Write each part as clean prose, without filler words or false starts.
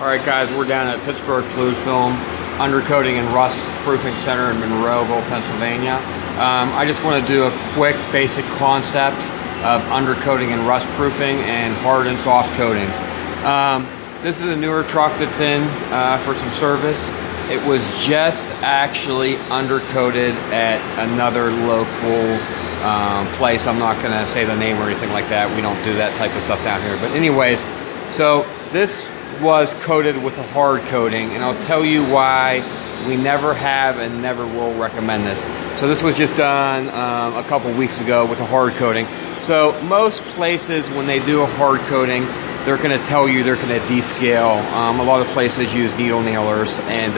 All right, guys, we're down at Pittsburgh Fluid Film Undercoating and Rust Proofing Center in Monroeville, Pennsylvania. I just want to do a quick basic concept of undercoating and rust proofing and hard and soft coatings. This is a newer truck that's in for some service. It was just actually undercoated at another local place. I'm not going to say the name or anything like that. We don't do that type of stuff down here. But anyways, so this was coated with a hard coating, and I'll tell you why we never have and never will recommend this. So this was just done a couple weeks ago with a hard coating. So most places, when they do a hard coating, they're going to tell you they're going to descale. A lot of places use needle nailers, and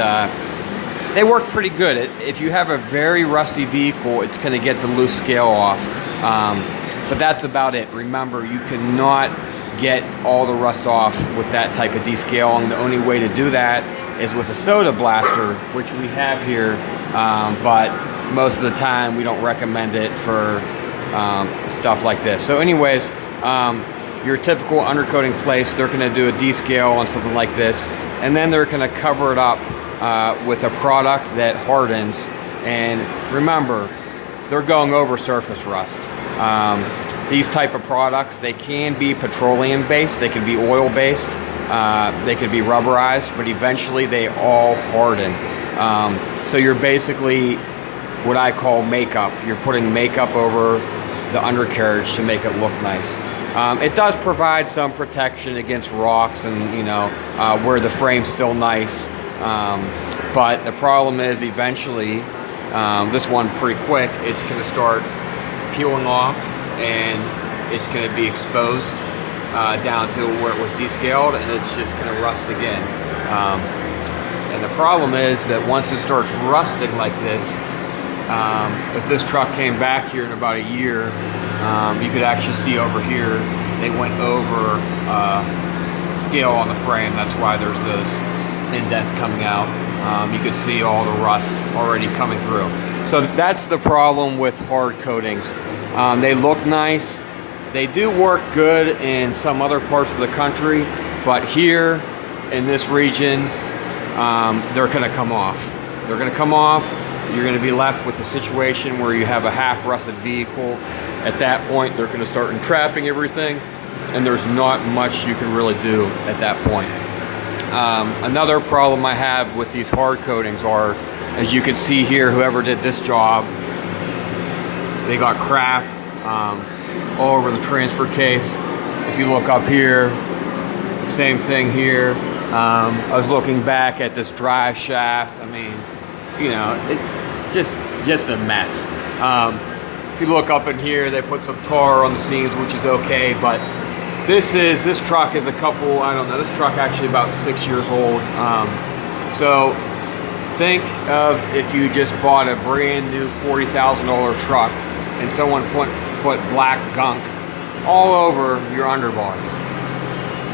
they work pretty good. If you have a very rusty vehicle, it's going to get the loose scale off. But that's about it. Remember, you cannot get all the rust off with that type of descaling. The only way to do that is with a soda blaster, which we have here, but most of the time we don't recommend it for stuff like this. So anyways, your typical undercoating place, they're going to do a descale on something like this, and then they're going to cover it up with a product that hardens. And remember, they're going over surface rust. These type of products, they can be petroleum based, they can be oil based, they can be rubberized, but eventually they all harden. So you're basically what I call makeup. You're putting makeup over the undercarriage to make it look nice. It does provide some protection against rocks and, you know, where the frame's still nice. But the problem is eventually, this one pretty quick, it's going to start peeling off and it's going to be exposed down to where it was descaled, and it's just going to rust again. And the problem is that once it starts rusting like this, if this truck came back here in about a year, you could actually see over here they went over scale on the frame. That's why there's those indents coming out. You could see all the rust already coming through. So that's the problem with hard coatings. They look nice. They do work good in some other parts of the country, but here in this region, they're going to come off. They're going to come off. You're going to be left with a situation where you have a half-rusted vehicle. At that point, they're going to start entrapping everything, and there's not much you can really do at that point. Another problem I have with these hard coatings are, as you can see here, whoever did this job, they got crap all over the transfer case. If you look up here, same thing here. I was looking back at this drive shaft. I mean, you know, it's just a mess. If you look up in here, they put some tar on the seams, which is okay, but this truck is a couple, I don't know, this truck actually about 6 years old. So think of if you just bought a brand new $40,000 truck and someone put black gunk all over your underbar.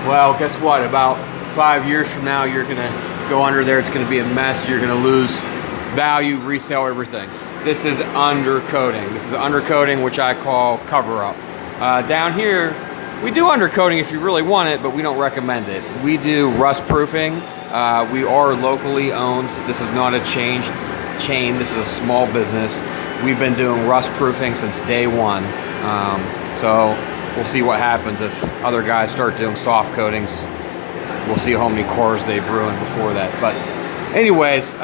Well, guess what? About 5 years from now, you're gonna go under there, it's gonna be a mess, you're gonna lose value, resell everything. This is undercoating. This is undercoating, which I call cover up. Down here, we do undercoating if you really want it, but we don't recommend it. We do rust proofing. We are locally owned. This is not a chain. This is a small business. We've been doing rust proofing since day one. So we'll see what happens if other guys start doing soft coatings. We'll see how many cars they've ruined before that. But anyways,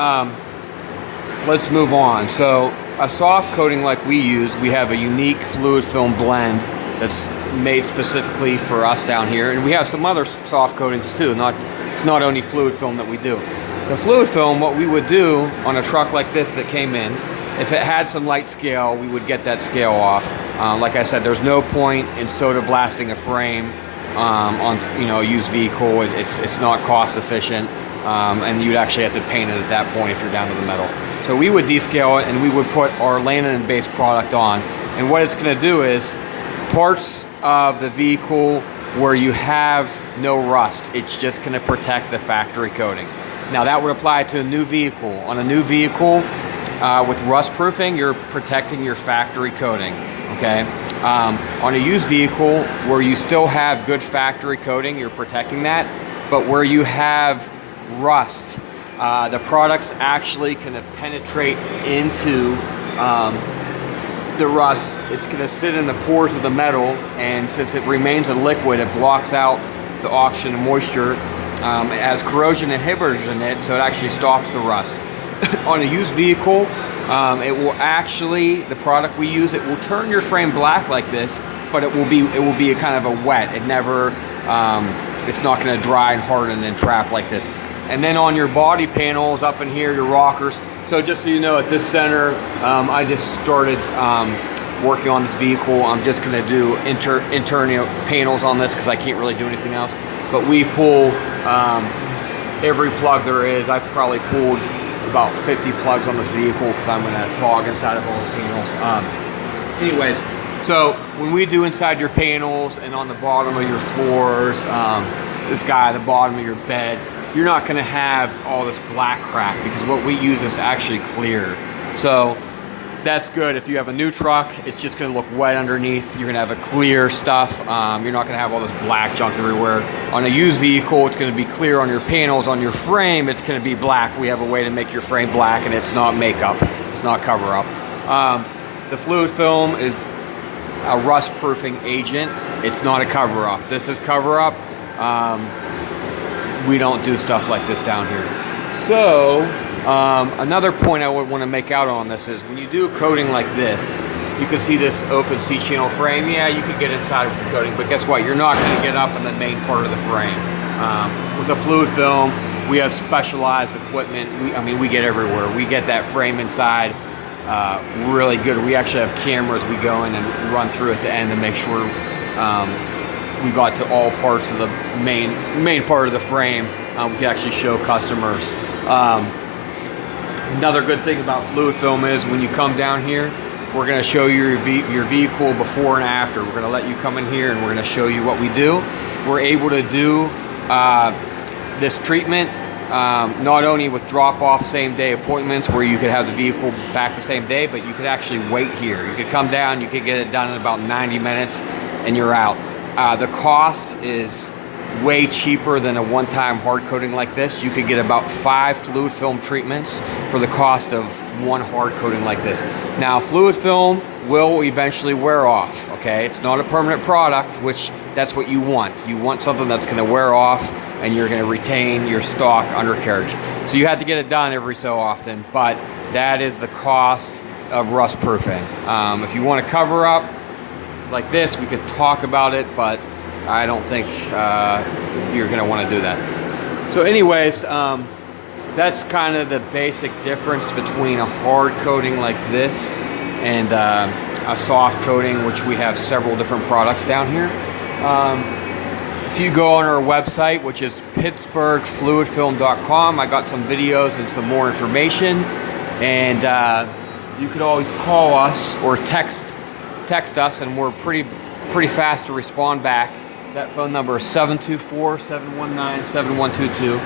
let's move on. So a soft coating like we use, we have a unique fluid film blend that's made specifically for us down here, and we have some other soft coatings too. It's not only fluid film that we do. The fluid film, what we would do on a truck like this that came in, if it had some light scale, we would get that scale off. Like I said, there's no point in soda blasting a frame on a used vehicle. It's not cost efficient, and you'd actually have to paint it at that point if you're down to the metal. So we would descale it and we would put our laminate-based product on, and what it's going to do is parts of the vehicle where you have no rust, it's just going to protect the factory coating. Now that would apply to a new vehicle. On a new vehicle with rust proofing, you're protecting your factory coating, okay? On a used vehicle where you still have good factory coating, you're protecting that, but where you have rust, the product's actually going to penetrate into the rust. It's going to sit in the pores of the metal, and since it remains a liquid, it blocks out the oxygen and moisture. It has corrosion inhibitors in it, so it actually stops the rust. On a used vehicle, it will actually, the product we use, it will turn your frame black like this, but it will be a kind of a wet. It never, it's not going to dry and harden and trap like this. And then on your body panels up in here, your rockers. So just so you know, at this center, I just started working on this vehicle. I'm just going to do internal panels on this because I can't really do anything else. But we pull every plug there is. I've probably pulled about 50 plugs on this vehicle because I'm going to fog inside of all the panels. Anyways, so when we do inside your panels and on the bottom of your floors, this guy at the bottom of your bed, you're not going to have all this black crack because what we use is actually clear. So that's good. If you have a new truck, it's just going to look wet underneath. You're going to have a clear stuff. You're not going to have all this black junk everywhere. On a used vehicle, it's going to be clear on your panels. On your frame, it's going to be black. We have a way to make your frame black, and it's not makeup. It's not cover up. The fluid film is a rust proofing agent. It's not a cover up. This is cover up. We don't do stuff like this down here. So another point I would want to make out on this is when you do a coating like this, you can see this open C-channel frame. Yeah, you can get inside with the coating, but guess what? You're not going to get up in the main part of the frame. With a fluid film, we have specialized equipment. We get everywhere. We get that frame inside really good. We actually have cameras we go in and run through at the end to make sure we got to all parts of the main part of the frame. We can actually show customers. Another good thing about fluid film is when you come down here, we're going to show you your vehicle before and after. We're going to let you come in here and we're going to show you what we do. We're able to do this treatment not only with drop-off same-day appointments where you could have the vehicle back the same day, but you could actually wait here. You could come down, you could get it done in about 90 minutes, and you're out. The cost is way cheaper than a one-time hard coating like this. You could get about 5 fluid film treatments for the cost of one hard coating like this. Now, fluid film will eventually wear off, okay? It's not a permanent product, which that's what you want. You want something that's gonna wear off and you're gonna retain your stock undercarriage. So you have to get it done every so often, but that is the cost of rust proofing. If you want to cover up like this, we could talk about it, but I don't think you're gonna want to do that. So anyways, that's kind of the basic difference between a hard coating like this and a soft coating, which we have several different products down here. If you go on our website, which is pittsburghfluidfilm.com, I got some videos and some more information, and you could always call us or text us, and we're pretty fast to respond back. That phone number is 724-719-7122.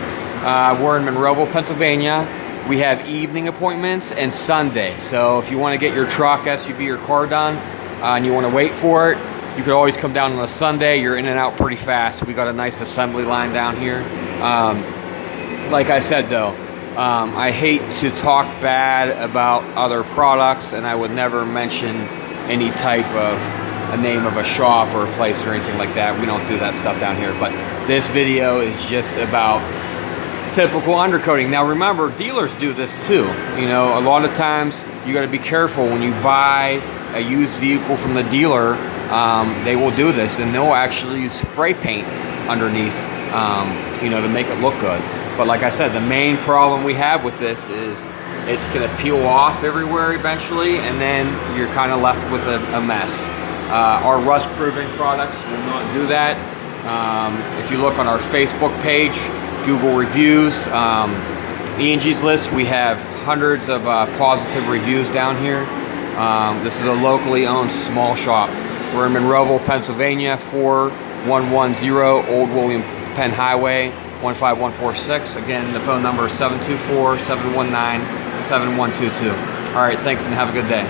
We're in Monroeville, Pennsylvania. We have evening appointments and Sunday. So if you want to get your truck, SUV, or car done, and you want to wait for it, you could always come down on a Sunday. You're in and out pretty fast. We got a nice assembly line down here. Like I said though, I hate to talk bad about other products, and I would never mention any type of a name of a shop or a place or anything like that. We don't do that stuff down here. But this video is just about typical undercoating. Now remember, dealers do this too. You know, a lot of times you got to be careful when you buy a used vehicle from the dealer. They will do this, and they'll actually use spray paint underneath, you know, to make it look good. But like I said, the main problem we have with this is it's going to peel off everywhere eventually, and then you're kind of left with a mess. Our rust-proofing products will not do that. If you look on our Facebook page, Google reviews, E&G's list, we have hundreds of positive reviews down here. This is a locally owned small shop. We're in Monroeville, Pennsylvania, 4110 Old William Penn Highway, 15146. Again, the phone number is 724-719-7122. All right, thanks and have a good day.